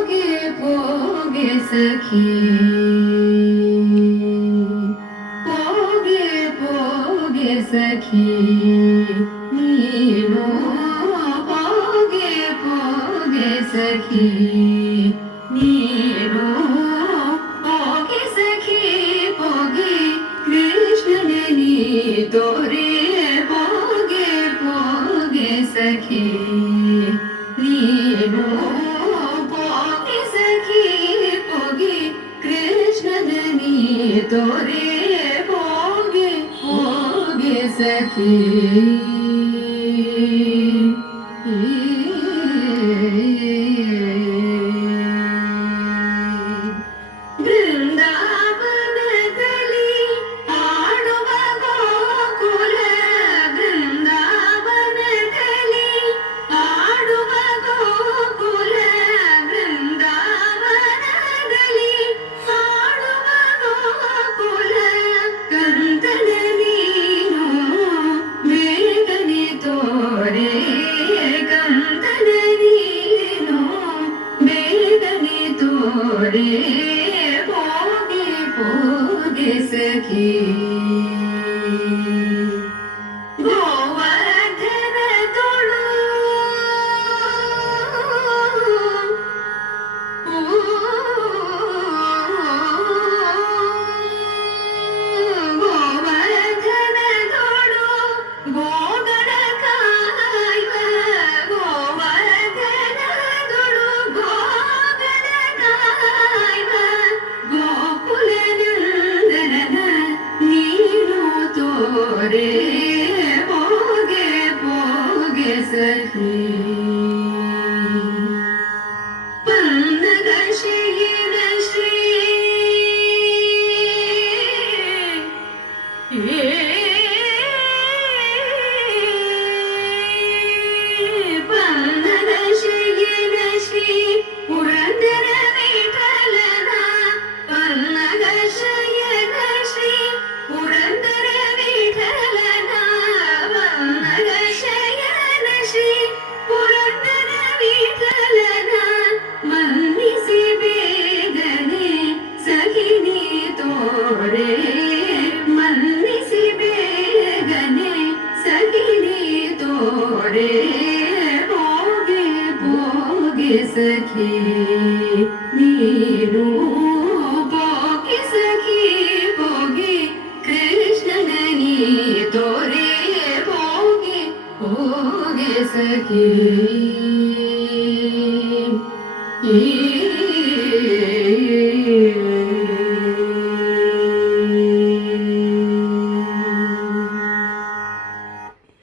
ಪೋಗೆ ಸಖಿ ಪೋಗೆ ಪೋಗೆ ಸಖಿ ನೀನು ಪೋಗೆ ಪೋಗೆ ಸಖಿ ನೀನು ಪೋಗೆ ಸಖಿ ಪೋಗೆ ಕೃಷ್ಣನ ನೀ ತೋರೆ ಪೋಗೆ ಪೋಗೆ ಸಖಿ ನೀನು ಪೋಗೆ ಸಖಿ ಪೋಗೆ ಕೃಷ್ಣನ ನೀ ತೋರೆ ಪೋಗೆ ಪೋಗೆ ಸಖಿ ಬೃಂದಾವನದಲ್ಲಿ ಆಡುವ ಗೋಕುಲ ಬೃಂದಾವನದಲ್ಲಿ ಆಡುವ ಗೋಕುಲ ಬೃಂದಾವನದಲ್ಲಿ ಆಡುವ ಗೋಕುಲ ಕಂದನ ನೀನು ಬೇಗನೆ ತೋರೆ ಕಂದನ ನೀನು ಬೇಗನೆ ತೋರೆ ಪೋಗೆ ಪೋಗೆ ಸಖಿ ಗೋವರ್ಧನ ತೊಳು ಗೋವರ್ಧನ ತೊಳು ಗೋಗಣ ಕಾಯುವ ಗೋವರ್ಧನ ತೊಳು ಗೋಗಣ ಕಾಯುವ ಗೋಕುಲ ನಂದನ ನೀನು ತೋರೆ ಪೋಗೆ ಪೋಗೆ ಸಖಿ ಪನ್ನಗ ಶಯನ ಶ್ರೀ ಪನ್ನಗ ಶಯನ ಶ್ರೀ ಪುರಂದರ ವಿಠಲನ ಪನ್ನಗ ಶಯನ ಶ್ರೀ ಪುರಂದರ ವಿಠಲನ ಪನ್ನಗ ಶಯನ ಶ್ರೀ ಪುರಂದರ ವಿಠಲನ ಮನ್ನಿಸಿ ಬೇಗನೆ ಸಖಿನಿ ತೋರೆ ಮನ್ನಿಸಿ ಬೇಗನೆ ಸಖಿನಿ ತೋರೆ ಪೋಗೆ ಪೋಗೆ ಸಖಿ ನೀನು ಪೋಗೆ ಸಖಿ ಪೋಗೆ ಕೃಷ್ಣನ ನೀ ತೋರೆ ಪೋಗೆ ಪೋಗೆ ಸಖಿ ಈ